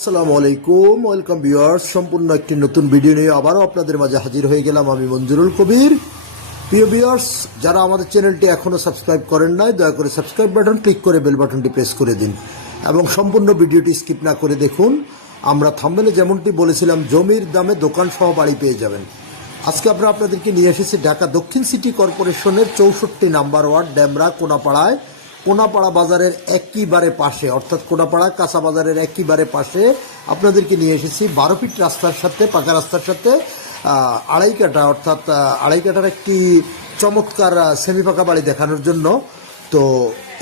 আসসালামু আলাইকুম, welcome viewers. সম্পূর্ণ একটি নতুন ভিডিও নিয়ে আবারও আপনাদের মাঝে হাজির হয়ে গেলাম আমি মঞ্জুরুল কবির। প্রিয় ভিউয়ার্স, যারা আমাদের চ্যানেলটি এখনও সাবস্ক্রাইব করেন নাই, দয়া করে সাবস্ক্রাইব বাটন ক্লিক করে বেল বাটনটি প্রেস করে দিন এবং সম্পূর্ণ ভিডিওটি স্কিপ না করে দেখুন। আমরা থাম্বনেলে যেমনটি বলেছিলাম, জমির দামে দোকান সহ বাড়ি পেয়ে যাবেন। আজকে আমরা আপনাদেরকে নিয়ে এসেছি ঢাকা দক্ষিণ সিটি কর্পোরেশনের 64 নাম্বার ওয়ার্ড ডেমরা কোনাপাড়ায়, কোনাপাড়া বাজারের একেবারে পাশে, অর্থাৎ কোনাপাড়া কাঁচা বাজারের একেবারে পাশে আপনাদেরকে নিয়ে এসেছি 12 ফিট রাস্তার সাথে, পাকা রাস্তার সাথে আড়াই কাঠা, অর্থাৎ আড়াই কাঠার একটি চমৎকার সেমি পাকা বাড়ি দেখানোর জন্য। তো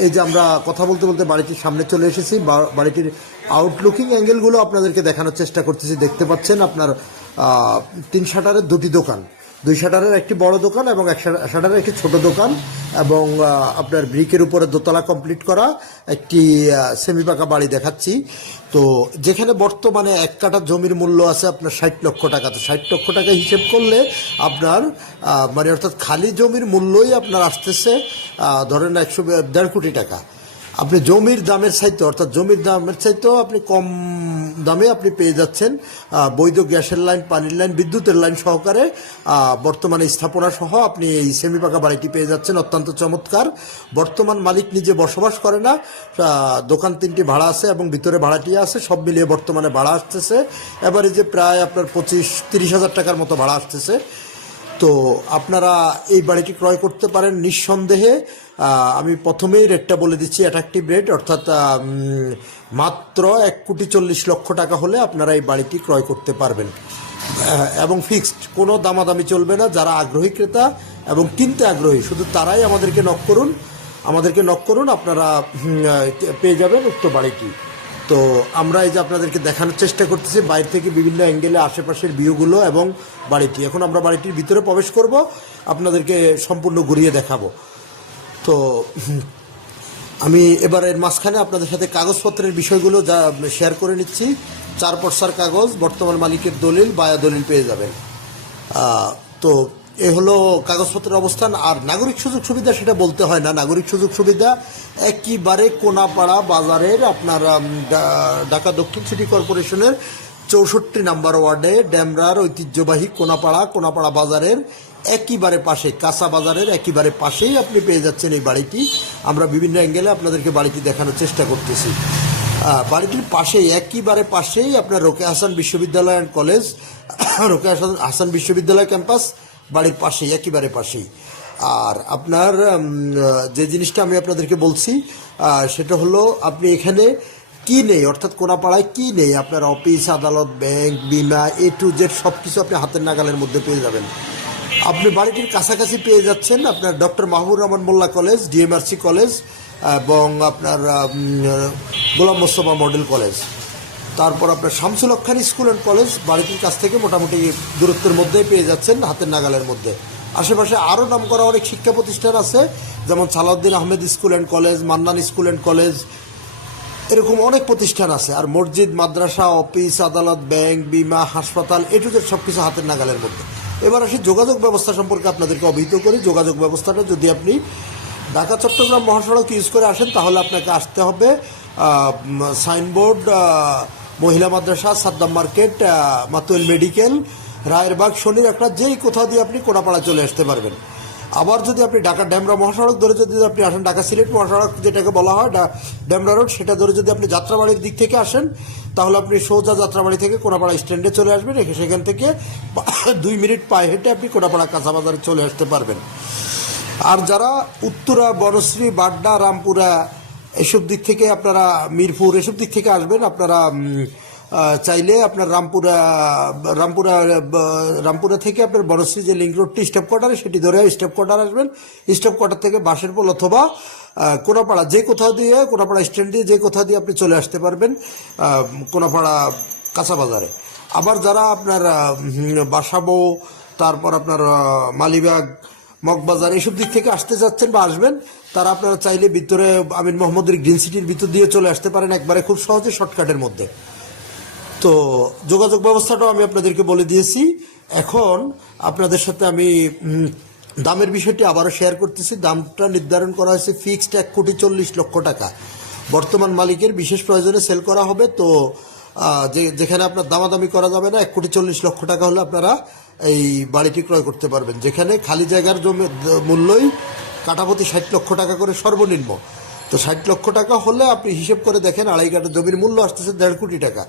এই যে আমরা কথা বলতে বলতে বাড়িটির সামনে চলে এসেছি। বাড়িটির আউটলুকিং অ্যাঙ্গেলগুলো আপনাদেরকে দেখানোর চেষ্টা করতেছি। দেখতে পাচ্ছেন আপনার 3 শাটারের 2টি দোকান, 2 শাটারের একটি বড় দোকান এবং 1 শাটারের একটি ছোট দোকান, এবং আপনার ব্রিকের উপরে দোতলা কমপ্লিট করা একটি সেমি পাকা বাড়ি দেখাচ্ছি। তো যেখানে বর্তমানে 1 কাঠা জমির মূল্য আছে আপনার 60 লক্ষ টাকা। তো 60 লক্ষ টাকা হিসেব করলে আপনার মানে অর্থাৎ খালি জমির মূল্যই আপনার আসতেছে ধরেন 1.5 কোটি টাকা। আপনি জমির দামের চাইতে, অর্থাৎ জমির দামের চাইতেও আপনি কম দামে আপনি পেয়ে যাচ্ছেন বৈধ গ্যাসের লাইন, পানির লাইন, বিদ্যুতের লাইন সহকারে বর্তমানে স্থাপনা সহ আপনি এই সেমি পাকা বাড়িটি পেয়ে যাচ্ছেন। অত্যন্ত চমৎকার। বর্তমান মালিক নিজে বসবাস করে না, দোকান 3টি ভাড়া আছে এবং ভিতরে ভাড়াটিয়া আছে, সব মিলিয়ে বর্তমানে ভাড়া আসতেছে এবারে যে প্রায় আপনার 25-30 হাজার টাকার মতো ভাড়া আসতেছে। তো আপনারা এই বাড়িটি ক্রয় করতে পারেন নিঃসন্দেহে। আমি প্রথমেই রেটটা বলে দিচ্ছি, অ্যাট্রাকটিভ রেট, অর্থাৎ মাত্র 1,40,00,000 টাকা হলে আপনারা এই বাড়িটি ক্রয় করতে পারবেন এবং ফিক্সড, কোনো দামাদামি চলবে না। যারা আগ্রহী ক্রেতা এবং কিনতে আগ্রহী শুধু তারাই আমাদেরকে নক করুন, আপনারা পেয়ে যাবেন উক্ত বাড়িটি। তো আমরা এই যে আপনাদেরকে দেখানোর চেষ্টা করতেছি বাইরে থেকে বিভিন্ন অ্যাঙ্গেলে আশেপাশের ভিউগুলো এবং বাড়িটি। এখন আমরা বাড়িটির ভিতরে প্রবেশ করব, আপনাদেরকে সম্পূর্ণ ঘুরিয়ে দেখাবো। তো আমি এবার এর মাঝখানে আপনাদের সাথে কাগজপত্রের বিষয়গুলো যা শেয়ার করে নিচ্ছি। 4 পর্সার কাগজ, বর্তমান মালিকের দলিল, বায়া দলিল পেয়ে যাবেন। তো এ হলো কাগজপত্রের অবস্থান। আর নাগরিক সুযোগ সুবিধা সেটা বলতে হয় না। নাগরিক সুযোগ সুবিধা একেবারে কোনাপাড়া বাজারের আপনার ঢাকা দক্ষিণ সিটি কর্পোরেশনের 64 নাম্বার ওয়ার্ডে ডেমরার ঐতিহ্যবাহী কোনাপাড়া বাজারের একেবারে পাশে, কাঁচা বাজারের একেবারে পাশেই আপনি পেয়ে যাচ্ছেন এই বাড়িটি। আমরা বিভিন্ন অ্যাঙ্গেলে আপনাদেরকে বাড়িটি দেখানোর চেষ্টা করতেছি। বাড়িটির পাশেই, একেবারে পাশেই আপনার রোকেয়া হাসান বিশ্ববিদ্যালয় অ্যান্ড কলেজ, রোকেয়া হাসান বিশ্ববিদ্যালয় ক্যাম্পাস বাড়ির পাশেই, একেবারে পাশেই। আর আপনার যে জিনিসটা আমি আপনাদেরকে বলছি সেটা হলো, আপনি এখানে কি নেই, অর্থাৎ কোনাপাড়ায় কি নেই, আপনার অফিস, আদালত, ব্যাংক, বিমা, A to Z সব কিছু আপনি হাতের নাগালের মধ্যে পেয়ে যাবেন। আপনি বাড়িটির কাছাকাছি পেয়ে যাচ্ছেন আপনার ডক্টর মাহবুবুর রহমান মোল্লা কলেজ, DMRC কলেজ এবং আপনার গোলাম মোস্তফা মডেল কলেজ। তারপর আপনার শামসুল হক খান স্কুল অ্যান্ড কলেজ বাড়িটির কাছ থেকে মোটামুটি দূরত্বের মধ্যেই পেয়ে যাচ্ছেন, হাতের নাগালের মধ্যে। আশেপাশে আরও নাম করা অনেক শিক্ষা প্রতিষ্ঠান আছে, যেমন Salauddin Ahmed school and college, Mannan school and college, এরকম অনেক প্রতিষ্ঠান আছে। আর মসজিদ, মাদ্রাসা, অফিস, আদালত, ব্যাংক, বিমা, হাসপাতাল, A to Z সব কিছু হাতের নাগালের মধ্যে। এবার আসি যোগাযোগ ব্যবস্থা সম্পর্কে আপনাদেরকে অবহিত করি। যোগাযোগ ব্যবস্থাটা, যদি আপনি ঢাকা চট্টগ্রাম মহাসড়ক ইউজ করে আসেন তাহলে আপনাকে আসতে হবে সাইনবোর্ড, মহিলা মাদ্রাসা, সাদ্দাম মার্কেট, মাতুয়েল মেডিকেল, রায়েরবাগ, শনির একটা, যেই কোথাও দিয়ে আপনি কোনাপাড়া চলে আসতে পারবেন। আবার যদি আপনি ঢাকা ডেমরা মহাসড়ক ধরে যদি আপনি আসেন, ঢাকা সিলেট মহাসড়ক যেটাকে বলা হয় ডেমরা রোড, সেটা ধরে যদি আপনি যাত্রাবাড়ির দিক থেকে আসেন তাহলে আপনি সোজা যাত্রাবাড়ি থেকে কোনাপাড়া স্ট্যান্ডে চলে আসবেন। সেখান থেকে 2 মিনিট পায়ে হেঁটে আপনি কোনাপাড়া কাঁচা বাজারে চলে আসতে পারবেন। আর যারা উত্তরা, বনশ্রী, বাড্ডা, রামপুরা এসব দিক থেকে, আপনারা মিরপুর এসব দিক থেকে আসবেন, আপনারা চাইলে আপনার রামপুরা থেকে আপনার বনশ্রী যে লিঙ্ক রোডটি স্টপ কোয়ার্টারে, সেটি ধরে স্টপ কোয়ার্টার আসবেন। স্টপ কোয়ার্টার থেকে বাসের পোল অথবা কোনাপাড়া যে কোথাও দিয়ে, কোনাপাড়া স্ট্যান্ড দিয়ে যে কোথাও দিয়ে আপনি চলে আসতে পারবেন কোনাপাড়া কাঁচা বাজারে। আবার যারা আপনার বাসাবো, তারপর আপনার মালিবাগ, মগবাজার এসব দিক থেকে আসতে যাচ্ছেন বা আসবেন, তারা আপনারা চাইলে ভিতরে আমিন মোহাম্মদের গ্রিন সিটির ভিতর দিয়ে চলে আসতে পারেন একবারে খুব সহজে, শর্টকাটের মধ্যে। তো যোগাযোগ ব্যবস্থাটাও আমি আপনাদেরকে বলে দিয়েছি। এখন আপনাদের সাথে আমি দামের বিষয়টি আবারও শেয়ার করতেছি। দামটা নির্ধারণ করা হয়েছে ফিক্সড 1,40,00,000 টাকা। বর্তমান মালিকের বিশেষ প্রয়োজনে সেল করা হবে। তো যেখানে আপনার দামাদামি করা যাবে না, 1,40,00,000 টাকা হলে আপনারা এই বাড়িটি ক্রয় করতে পারবেন, যেখানে খালি জায়গার জমি মূল্যই কাঠাপতি 60 লক্ষ টাকা করে সর্বনিম্ন। তো 60 লক্ষ টাকা হলে আপনি হিসেব করে দেখেন, আড়াই কাঠা জমির মূল্য আসতেছে 1.5 কোটি টাকা।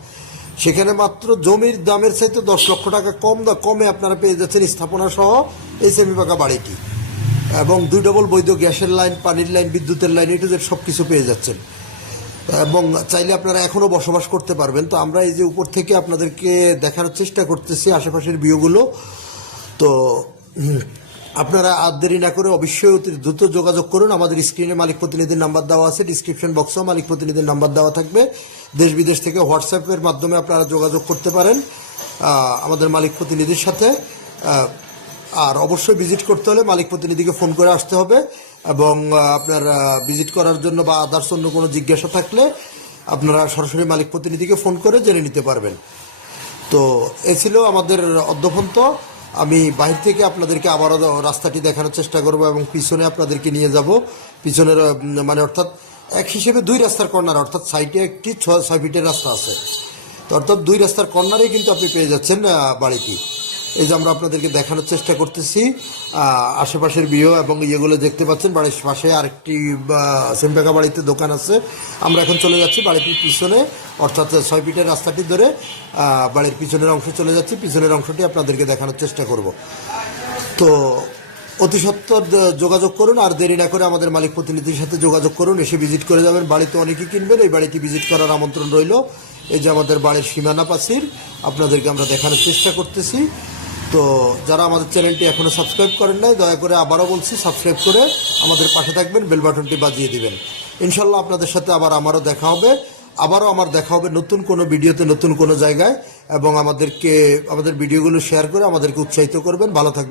সেখানে মাত্র জমির দামের চাইতে 10 লক্ষ টাকা কমে আপনারা পেয়ে যাচ্ছেন স্থাপনা সহ এই সেমি পাকা বাড়িটি, এবং 2 ডবল বৈধ গ্যাসের লাইন, পানির লাইন, বিদ্যুতের লাইন, এই টু জেড সব কিছু পেয়ে যাচ্ছেন, এবং চাইলে আপনারা এখনও বসবাস করতে পারবেন। তো আমরা এই যে উপর থেকে আপনাদেরকে দেখানোর চেষ্টা করতেছি আশেপাশের ভিউগুলো। তো আপনারা আর দেরি না করে অবশ্যই অতি দ্রুত যোগাযোগ করুন। আমাদের স্ক্রিনে মালিক প্রতিনিধির নাম্বার দেওয়া আছে, ডিসক্রিপশন বক্সেও মালিক প্রতিনিধির নাম্বার দেওয়া থাকবে। দেশ বিদেশ থেকে হোয়াটসঅ্যাপের মাধ্যমে আপনারা যোগাযোগ করতে পারেন আমাদের মালিক প্রতিনিধির সাথে। আর অবশ্যই ভিজিট করতে হলে মালিক প্রতিনিধিকে ফোন করে আসতে হবে, এবং আপনার ভিজিট করার জন্য বা আদার্স অন্য কোনো জিজ্ঞাসা থাকলে আপনারা সরাসরি মালিক প্রতিনিধিকে ফোন করে জেনে নিতে পারবেন। তো এ ছিল আমাদের অদ্যপন্ত। আমি বাহির থেকে আপনাদেরকে আবারও রাস্তাটি দেখানোর চেষ্টা করব, এবং পিছনে আপনাদেরকে নিয়ে যাব। পিছনের মানে অর্থাৎ এক হিসেবে 2 রাস্তার কর্নার, অর্থাৎ সাইডে একটি 6 ফিটের রাস্তা আছে। তো অর্থাৎ 2 রাস্তার কর্নারেই কিন্তু আপনি পেয়ে যাচ্ছেন বাড়িটি। এই যে আমরা আপনাদেরকে দেখানোর চেষ্টা করতেছি আশেপাশের ভিউ, এবং ইয়েগুলো দেখতে পাচ্ছেন। বাড়ির পাশে আরেকটি সেমি পাকা বাড়িতে দোকান আছে। আমরা এখন চলে যাচ্ছি বাড়িটির পিছনে, অর্থাৎ 6 ফিটের রাস্তাটি ধরে বাড়ির পিছনের অংশে চলে যাচ্ছি। পিছনের অংশটি আপনাদেরকে দেখানোর চেষ্টা করব। তো অতি সত্বর যোগাযোগ করুন, আর দেরি না করে আমাদের মালিক প্রতিনিধির সাথে যোগাযোগ করুন, এসে ভিজিট করে যাবেন। বাড়িতে অনেকেই কিনবেন, এই বাড়িটি ভিজিট করার আমন্ত্রণ রইল। এই যে আমাদের বাড়ির সীমানা প্রাচীর আপনাদেরকে আমরা দেখানোর চেষ্টা করতেছি। তো যারা আমাদের চ্যানেলটি এখনও সাবস্ক্রাইব করেন নাই, দয়া করে আবারও বলছি সাবস্ক্রাইব করে আমাদের পাশে থাকবেন, বেল বাটনটি বাজিয়ে দিবেন। ইনশাল্লাহ আপনাদের সাথে আমারও দেখা হবে। আমার দেখা হবে নতুন কোনো ভিডিওতে, নতুন কোনো জায়গায়, এবং আমাদের ভিডিওগুলো শেয়ার করে আমাদেরকে উৎসাহিত করবেন। ভালো থাকবেন।